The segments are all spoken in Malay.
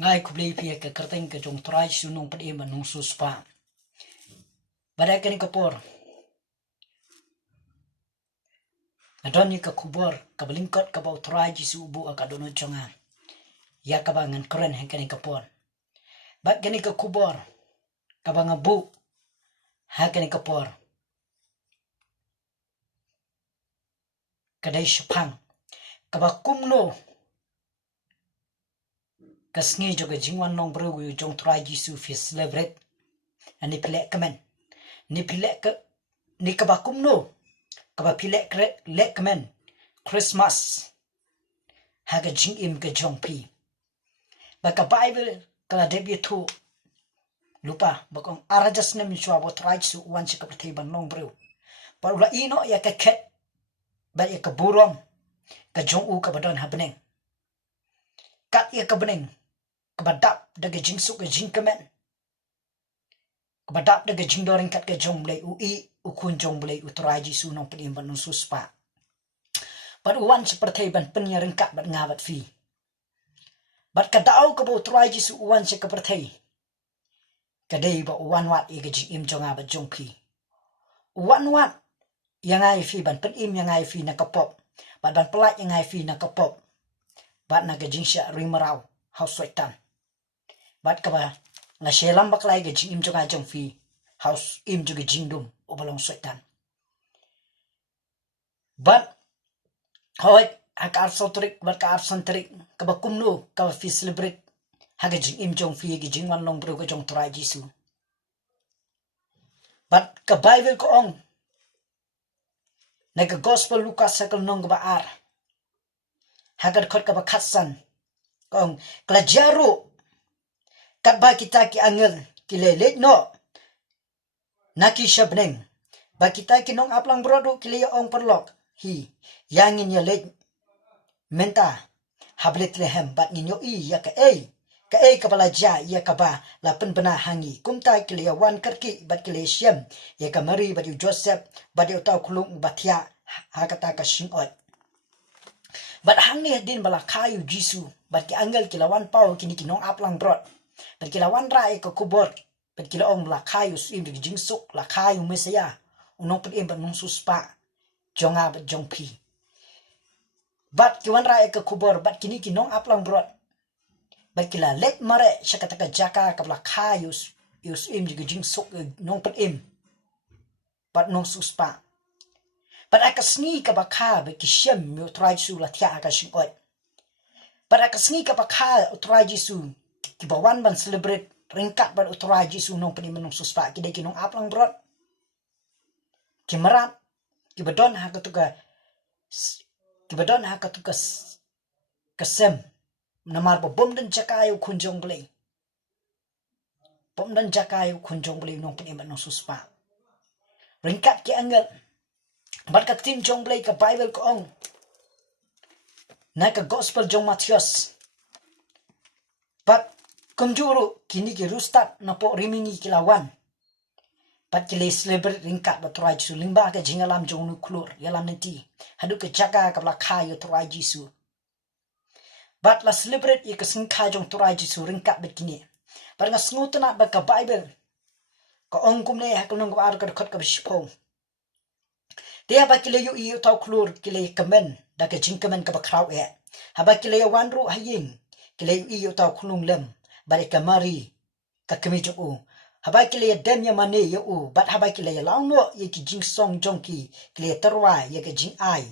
ngai kubli pia ke kerteng ke jong trai sunung pedi manung suspa badai kani kapor adoni ke kubor ke belingkot ke bau trai jisu ubu akadono jonga ya kabangan keren kani kapor bat kani ke kubor kabanga bu ha kani kapor kadai shpang kaba kumno kasngi joga jingwan nong bro jong trai jisu fi celebrate ani pilek kmen ni pilek ke ni kaba kumno kaba pilek lek kmen Khristmas haga jingim ke jong pi baka bible kala debut tu lupa bakong arajas na miswa bo trai su wan se kapte ban nong bro parula ino ya ka ket ba ya ka burom ka jong u ka badon habneng kat ya ka beneng ka badap daga jingsu ka jingkemen ka badap daga jingdoring kat ka jong blai u i ukun jong blai u trai jisu nong pedim ban nong suspa par wan seperti ban penya rengkat bat ngabat fi bat ka dau ka bo trai jisu wan se kapte kadai ba wan wat i ka jingim jonga ba jong pi wan wat yang ai fi ban pen im yang ai fi na kapop bat ban pelat yang ai fi na kapop bat na ga jingsha rimarau house soitan bat ka ba na shelam baklai ga jingim jonga jong fi house im juga jingdum obalong soitan bat hoy akar sotrik bat ka absentrik ka ba kumno ka ba fi celebrate haga jingim jong fi ga jingwan long bro ga jong trai jisu bat ka bible ko ong naga gospel Lukas sakal nong ba ar hagar khot ka ba khatsan kong klajaro kat ba kita ki angel ki lele no naki shabneng ba kita ki nong aplang brodo ki le ong perlok hi yangin ya le menta hablet lehem bat ninyo i ya ka ka bala ja ya ka ba la pen bena hangi kumta ki le wan karki bat ki le shem ya ka mari bat yu Joseph bat yu taw khulung bathia hakata ka shingot bat hang ni din bala kayu jisu bat ki angel ki lawan pau kini ki nong aplang brod bat ki lawan rai ka kubor bat ki la ong la kayu sim di jingsuk la kayu mesaya unong pin ban nong suspa jonga bat jong pi bat ki wan rai ka kubor bat kini ki nong aplang brod bat ki la let mare shakata ka jaka ka bala kayu yus im di jingsuk nong pin bat nong suspa but akasni ka bakha be kishem yo try su la thia ka shingot but akasni ka bakha try jisu ki bawan ban celebrate ringkat ban try jisu nong peni menung suspa ki de ki nong aplang brot ki marat ki badon ha ka tuka kasem namar bom dan jakayu kunjong blei bom dan jakayu kunjong blei nong peni menung suspa ringkat ki angel bat ka tim jong blai ka bible ko ong na ka gospel jong Matius bat kumjuru kini ki rustat na po rimingi kilawan bat ki le celebrate ringkat bat try jisu limba ka jingalam jong nu klur yalam nanti hadu ka jaga ka bla khayo try jisu bat la celebrate ye ka singkha jong try jisu ringkat bat kini bat nga snutna ba ka bible ko ong kumne ha kunong ba ar ka khot ka bishpong dia ba kile yu yu taw klur kile kmen da ke jingkemen ka ba kraw e haba kile wan ru hayin kile yu taw khulung lem ba ka mari ka kemi ju u haba kile dem ya mane yu u bat haba kile law no ye ki jing song jong ki kile tarwa ye ka jing ai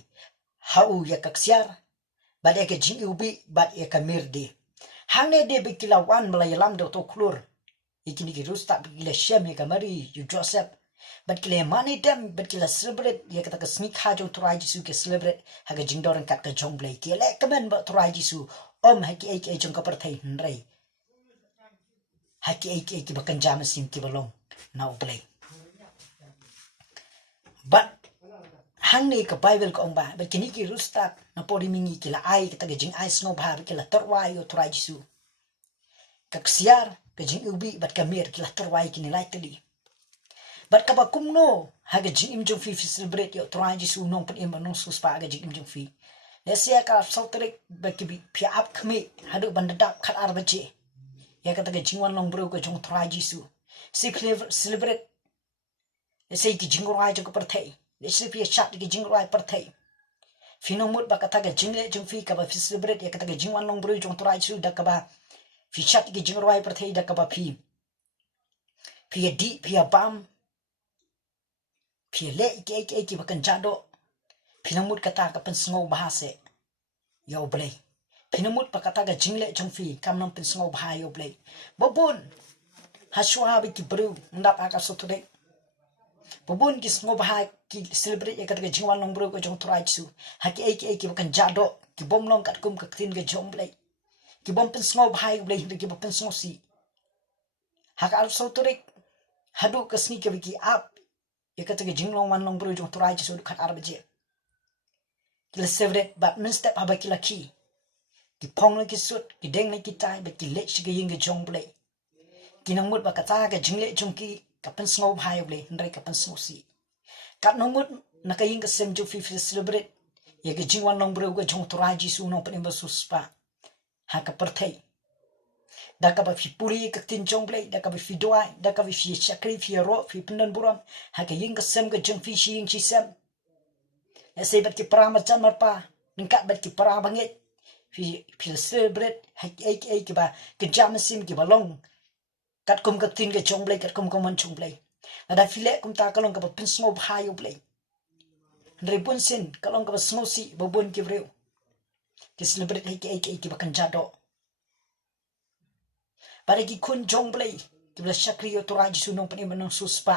ha u ye ka ksiar ba de ke jing u bi bat ye ka mirdi hangne de bi kila wan mala yalam do to klur ikini ki rusta bi kile shem ye ka mari yu Joseph but kile money dem but kila celebrate ya kata ka sneak ha jong try jisu ke celebrate ha ga jingdoran kat ka jong blai ki le kamen ba try jisu om ha ki ai jong ka parthai nrai ha ki ai ki bakan jam sim ki balong na blai but hang ni ka bible ko ong ba but kini ki rusta na pori mingi kila ai kata ga jing ai snob ha kila torwai yo try jisu ka ksiar ka jing ubi but kamir kila torwai kini lai tali bat ka ba kumno haga jingim jong fi celebrate yo try jisu nong pen im nong suspa haga jingim jong fi lesia ka saltrik ba ki bi pi ap khme hadu bandadap khat ar bache ya kata ke jingwan long bro ke jong try jisu si celebrate se ki jingrai jong perthei le se pi chat ki jingrai perthei finomut ba kata ke jingle jong fi ka ba fi celebrate ya kata ke jingwan long bro jong try jisu da ka ba fi chat ki jingrai perthei da ka ba fi di fi bam fi le ki ba kan jado finomut kata ka pen sngo bahase yo blei pinamut pakata ga jingle jongfi kamnam pin sngo bhai yo blei bobun haswa bi ki bru ndap aka sotre bobun ki sngo bhai ki celebrate ya kata ga jingwan long bru ko jong trai su haki ki bakan jado ki bom long kat kum ka tin ga jong blei ki bom pin sngo bhai blei ki bom pin sngo si haka al sotre hadu ka sni ke ki ap ya kata ga jinglong wan long bru jong trai su khat arbaje ki celebrate but min step habaki laki ki pong le ki sut ki deng le ki tai ba ki le shi ge ying ge jong blei ki nang mut ba ka ta ga jing le jong ki ka pen sngo bhai blei ndai ka pen sngo si ka nang mut na ka ying ka sem ju fi celebrate ye ge jing wan nong bro ge jong trai ji su no pen ba su spa ha ka perthei da ka ba fi puri ka tin jong blei da ka ba fi doai da ka ba fi chakri fi ro fi pendan buram ha ka ying ka sem ge jong fi shi ying chi sem ya se bat ki pra ma chan mar pa ning ka bat ki pra banget fi celebrate hai ki ba ke jam sim ki balong kat kum ka tin ke chong blai kat kum man chong blai ada file kum ta kalong ka ba pin snow bhai yo blai ndre bun sin kalong ka ba snow si bo bun ki breu ki celebrate hai ki ba kan jado bare ki kun jong blai ki ba shakri yo to raj su nong pani manong su spa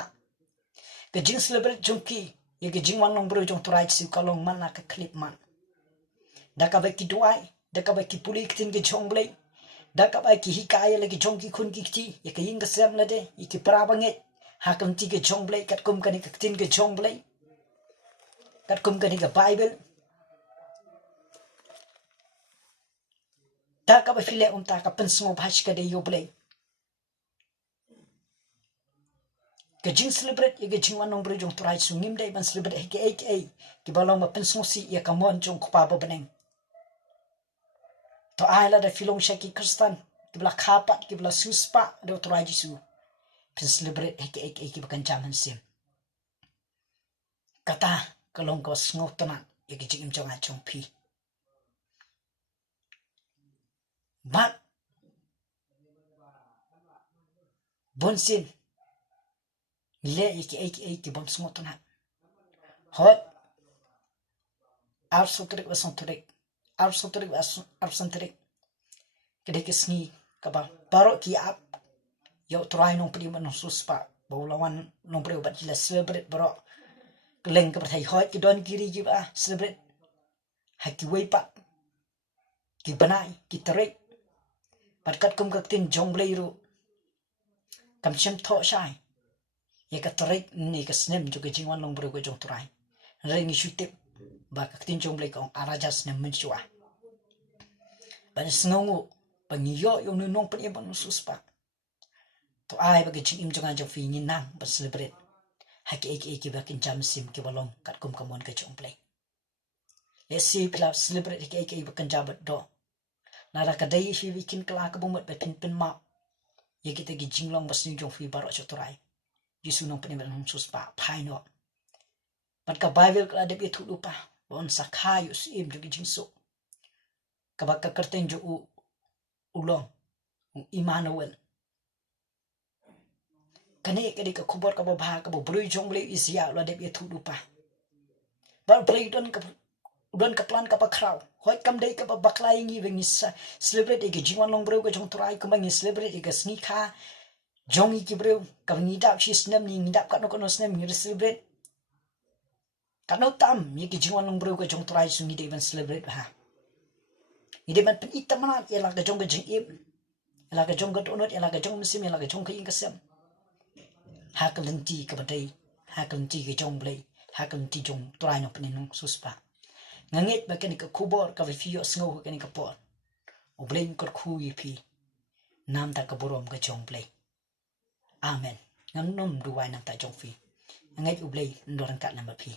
ke jing celebrate jong ki ye ke jing wan nong bro jong to raj su kalong man na ka clip man da ka ba ki duai da ka ba ki puli tin ke jong blai da ka ba ki hikaya lagi jong ki kun ki ti ya ka ying ka sem la de ki pra banget ha kam ti ke jong blai kat kum ka ni ka tin ke jong blai kat kum ka ni ka bible da ka ba file ta ka pen sngo bhash ka de yo blai ke jing celebrate ye ke jing wan nong bro jong trai su ngim dai ban celebrate ke ki balong ma pen sngo si ya ka mon jong ko pa ba beneng to ai la da filong shaki kristan ki bla khapat ki bla suspa do trai jisu pen celebrate ki bakan jaman sim kata kalong ko sngo tana ye ki jingim jong a chong pi mat bonsin le ye ki bom sngo tana hot ar sotrik wa sotrik ar sotrik wa ar sotrik kede ke sngi kaba baro ki ap yo try nong pri man suspa bolawan nong pri bat la celebrate baro keleng ke perthai hot ki don kiri ki ba celebrate haki wei pa ki banai ki trek pat kum ka tin jong blai ru kam chem tho shai ye ka trek ni ka snem ju ke jingwan long bro ko jong trai re ni shutip ba ka tin jong blai ko araja snem min chua ban snongu ban yo yo no nong pa ban suspa to ai ba ke jing jong an jo fi ni nang ba celebrate haki ki ba kin jam sim ki balong kat kum kamon ka jong blai let's see plus celebrate haki ba kan jabat do nara ka dai fi wikin kla ka bumat ba pin ma ye kita gi jinglong bas ni jong fi baro chotorai jisu nong pani ban sus pa phai no pat ka bible ka de thu lupa bon sakha yu sim ju gi jingso ka ba ka kerten ju ulong Emmanuel kane ka de ka khubor ka ba bha ka ba brui jong le isia la de thu lupa ba play don ka plan ka pa kraw hoi kam dei ka ba baklai ngi veng isa celebrate ge jingwan long bro ka jong trai ka mang celebrate ge sni kha jong ki bro ka ni dap shi snem ni dap ka no ko no snem ni celebrate ka no tam ni ge jingwan long bro ka jong trai su ni de ban celebrate ha ni de ban pin itamana ya la ga jong ge jingim la ga jong ga donot ya la ga jong sim ya la ga jong ka ing ka sem ha ka lenti ka ba dei ha ka lenti ge jong blai ha ka lenti jong trai no pin no suspa ngangit ba kani ka kubor ka vifio sngo kani ka por o blame kor khu yipi nam ta ka borom ka jong play amen ngam nom duwai nam ta jong fi ngai u blay ndoran ka nam pi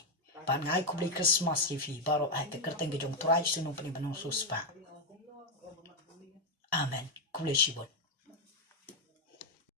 ba ngai ku blay Christmas yipi baro ai ka kerteng ka jong trai sunu pani banong suspa amen ku blay shibot